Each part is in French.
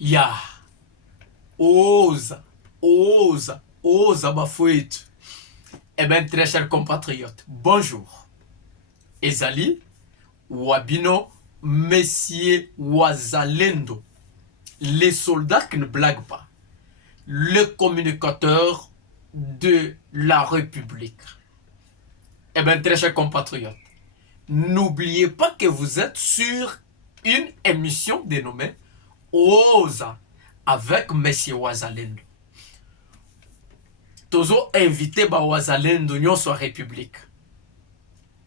Ya oza bafouetu. Eh bien, très chers compatriotes, bonjour. Ezali Wabino, Messier Wazalendo, les soldats qui ne blaguent pas, le communicateur de la République. Eh bien, très chers compatriotes, n'oubliez pas que vous êtes sur une émission dénommée Oza avec Messier Wazalendo. Tozo invité ba Wazalendo nyonso République.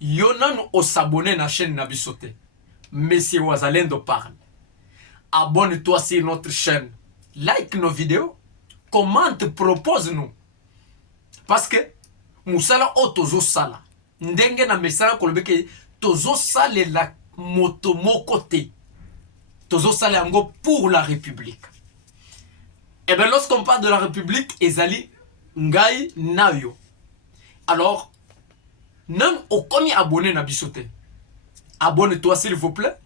Yonan o s'abonner na chaîne Nabisote. Messier Wazalendo parle. Abonne-toi sur notre chaîne. Like nos vidéos. Commente, propose-nous. Parce que musala o tozo sala. Ndenge na mesala kolobeke tozo sale la moto mokote. Tozo sale yango pour la République. Et bien lorsqu'on parle de la République, ezali ngai nayo. Alors, non okomi abonné na bisote. Abonne-toi s'il vous plaît.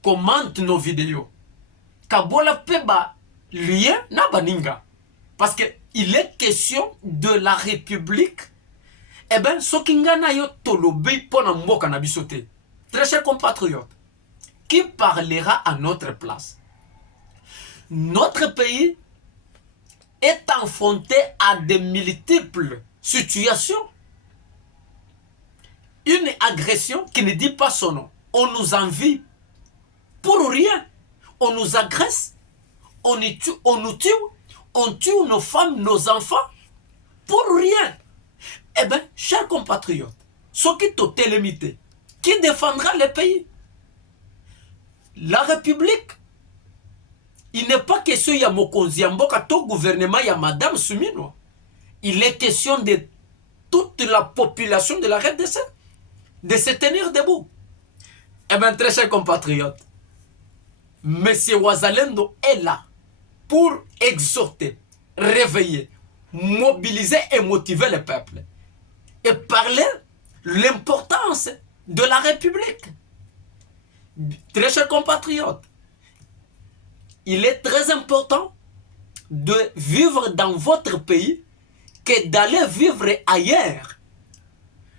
Commente nos vidéos. Kabola peba lien na baninga. Parce que il est question de la République. Eh bien, sokinga na yo tolobe pona mboka na bisote. Très chers compatriotes, qui parlera à notre place? Notre pays est confronté à de multiples situations. Une agression qui ne dit pas son nom. On nous envie pour rien. On nous agresse, on nous tue, on tue nos femmes, nos enfants pour rien. Eh bien, chers compatriotes, ceux qui sont limités, qui défendra le pays? La République, il n'est pas question de Mokonzi Mboka, tout gouvernement, il y a Madame Soumino. Il est question de toute la population de la RDC de se tenir debout. Eh bien, très chers compatriotes, Monsieur Wazalendo est là pour exhorter, réveiller, mobiliser et motiver le peuple. Et parler l'importance de la République. Très chers compatriotes, il est très important de vivre dans votre pays que d'aller vivre ailleurs.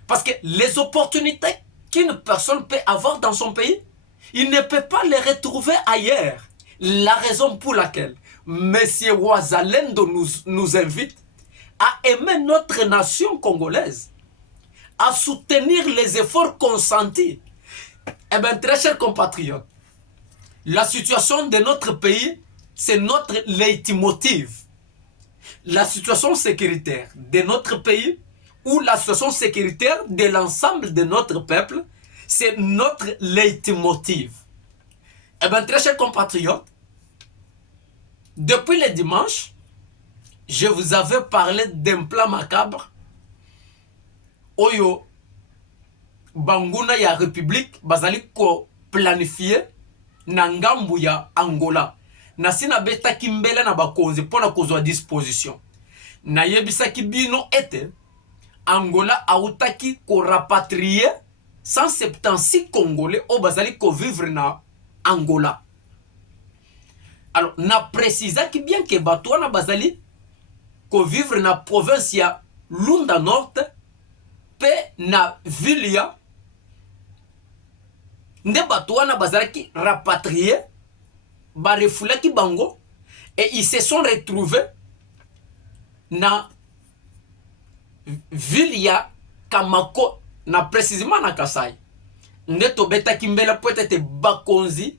Parce que les opportunités qu'une personne peut avoir dans son pays, il ne peut pas les retrouver ailleurs. La raison pour laquelle M. Wazalendo nous invite à aimer notre nation congolaise, à soutenir les efforts consentis. Eh bien, très chers compatriotes, la situation de notre pays, c'est notre leitmotiv. La situation sécuritaire de notre pays ou la situation sécuritaire de l'ensemble de notre peuple, c'est notre leitmotiv. Eh bien, très chers compatriotes, depuis le dimanche, je vous avais parlé d'un plan macabre. Oyo, Banguna ya République, bazali ko planifié na ngambu ya Angola. Na sina beta kimbele na bakonzi pona kozwa disposition. Na yebisa kibino ete Angola autaki ko rapatrier 176 Congolais au bazali ko vivre na Angola. Alors, na précisa ki bien que batouana bazali ko vivre na province ya Lunda Norte pe na ville ya nde batouana bazali ki rapatrier ba refulaki bango et ils se sont retrouvés na ville ya Kamako na précisément na Kasai. Nde to beta kimbela peut-être bakonzi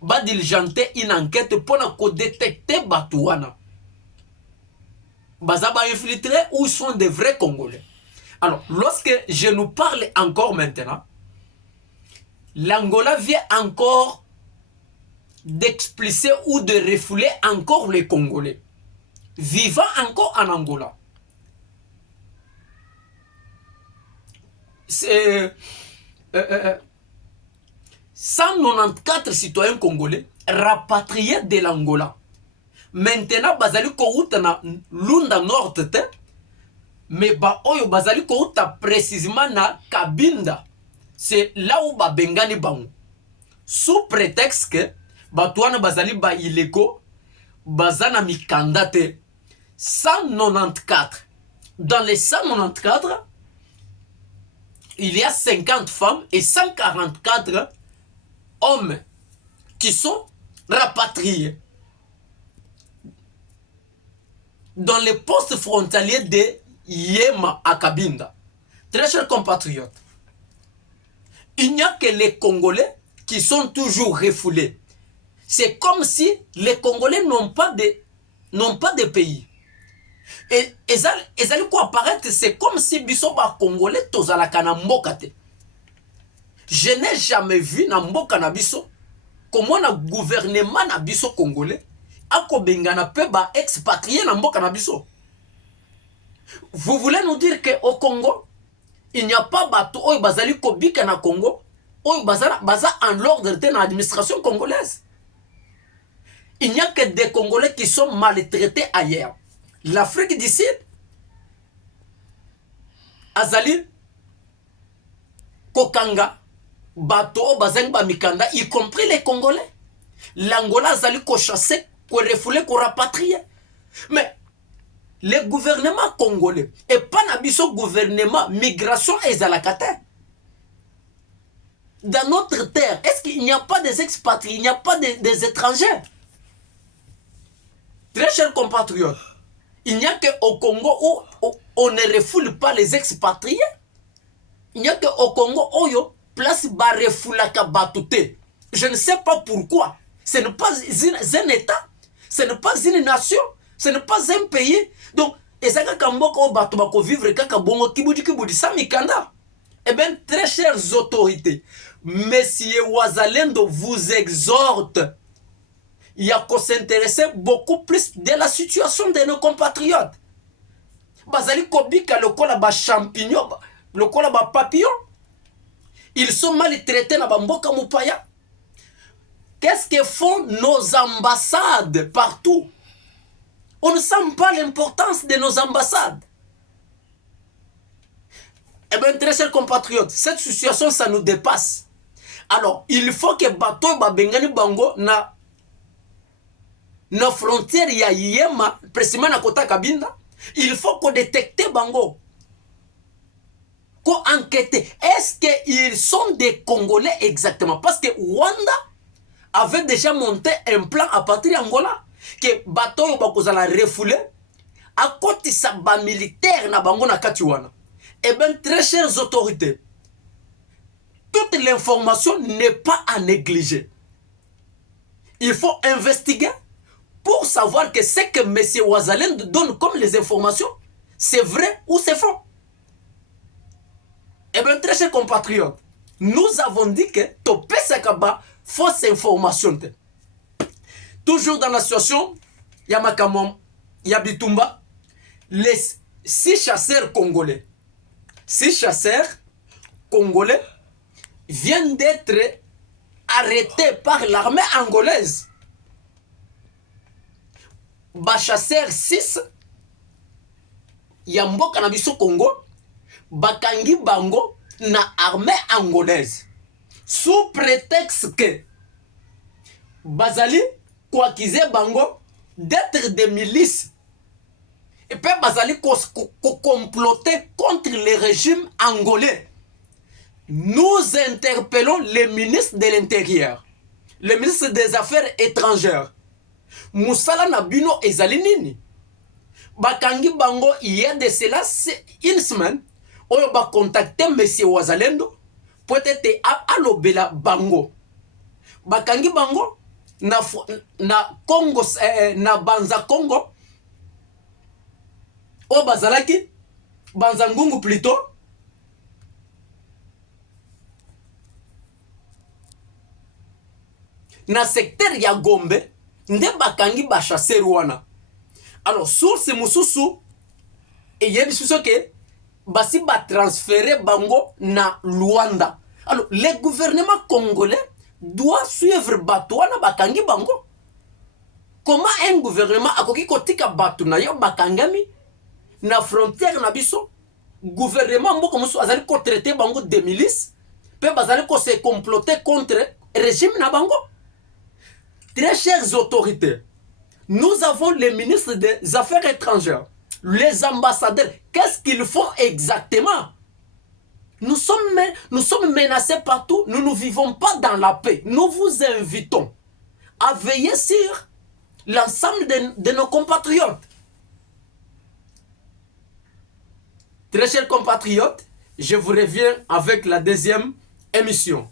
ba diligenter une enquête pour na détecter batouana. Bazaba infiltrés ou sont des vrais Congolais. Alors, lorsque je nous parle encore maintenant, l'Angola vient encore d'expliciter ou de refouler encore les Congolais vivant encore en Angola. C'est 194 citoyens congolais rapatriés de l'Angola. Maintenant, bazali ko uta na Lunda Norte, mais ba oyo bazali ko uta précisément na Kabinda. C'est là où ba bengani bango. Sous prétexte que bato wana bazali ba illégaux baza na mikanda te. 194. Dans les 194, il y a 50 femmes et 144 hommes qui sont rapatriés dans les postes frontaliers de Yema à Cabinda. Très chers compatriotes, il n'y a que les Congolais qui sont toujours refoulés. C'est comme si les Congolais n'ont pas de pays. Et ezali ko apparaître, c'est comme si biso ba Congolais tozalaka na mboka te. Je n'ai jamais vu na mboka na biso comment na gouvernement na biso congolais akobengana pe ba expatrié na mboka na biso. Vous voulez nous dire que au Congo il n'y a pas bato oyo bazali kobika na Congo oyo baza en l'ordre de l'administration congolaise. Il n'y a que des Congolais qui sont maltraités ailleurs. L'Afrique du Sud, azali kokanga bato bazang ba mikanda, y compris les Congolais. L'Angola azali ko chasser, ko refouler, ko rapatrier. Mais le gouvernement congolais et pas nabiso gouvernement migration ezalakate. Dans notre terre, est-ce qu'il n'y a pas des expatriés, il n'y a pas des étrangers? Très chers compatriotes, il n'y a qu'au Congo où on ne refoule pas les expatriés. Il n'y a qu'au Congo où place ba refoulaka batute. Je ne sais pas pourquoi. Ce n'est pas un État, ce n'est pas une nation, ce n'est pas un pays. Donc, ezaka kamboka o bato bako vivre kaka bongo kibudi samikanda. Eh bien, très chères autorités, Messieurs Wazalendo vous exhorte. Il y a qu'à s'intéresser beaucoup plus de la situation de nos compatriotes. Bazali kobika lokola ba champignon, lokola ba papillon. Ils sont maltraités na bamboka mupaya. Qu'est-ce que font nos ambassades partout? On ne sent pas l'importance de nos ambassades. Eh bien, très chers compatriotes, cette situation, ça nous dépasse. Alors, il faut que bateau babengani bango na frontière ya Yema, précisément na kota Kabinda, il faut qu'on détecte bango. Qu'on enquête. Est-ce qu'ils sont des Congolais exactement? Parce que Rwanda avait déjà monté un plan à partir d'Angola que bateau yo bakozala refoulé à côté sa ba militaire na bango na katiwana. Eh bien, très chères autorités, toute l'information n'est pas à négliger. Il faut investiguer pour savoir que ce que M. Wazalendo donne comme les informations, c'est vrai ou c'est faux. Eh bien, très chers compatriotes, nous avons dit que Topé Sakaba, fausse information. Toujours dans la situation, Yamakamon, Yabitumba, les 6 chasseurs congolais, 6 chasseurs congolais viennent d'être arrêtés par l'armée angolaise. Bachasseur 6 Yambo Kanabiso Congo bakangi bango na armée angolaise sous prétexte que bazali koakize bango d'être des milices et puis bazali comploter contre le régime angolais. Nous interpellons le ministre de l'Intérieur, le ministre des Affaires étrangères. Moussala Nabino ezali nini? Bakangi bango hier de cela une semaine. Oyo ba contacter Monsieur Wazalendo peut-être alobela bango. Bakangi bango na Congo na Banza Congo. O bazalaki Banza Ngungu plutôt. Na secteur ya Gombe nde bakangi ba chasser wana. Alors source mususu et yebi suso ke basi ba transférer bango na Luanda. Alors le gouvernement congolais doit suivre bato wana bakangi bango. Comment un gouvernement akoki kotika bato na yo bakangami na frontière na biso? Gouvernement mboko musu azali ko traiter bango de milices pe bazali ko se comploter contre régime na bango. Très chères autorités, nous avons les ministres des Affaires étrangères, les ambassadeurs. Qu'est-ce qu'ils font exactement? Nous sommes menacés partout. Nous ne vivons pas dans la paix. Nous vous invitons à veiller sur l'ensemble de nos compatriotes. Très chers compatriotes, je vous reviens avec la deuxième émission.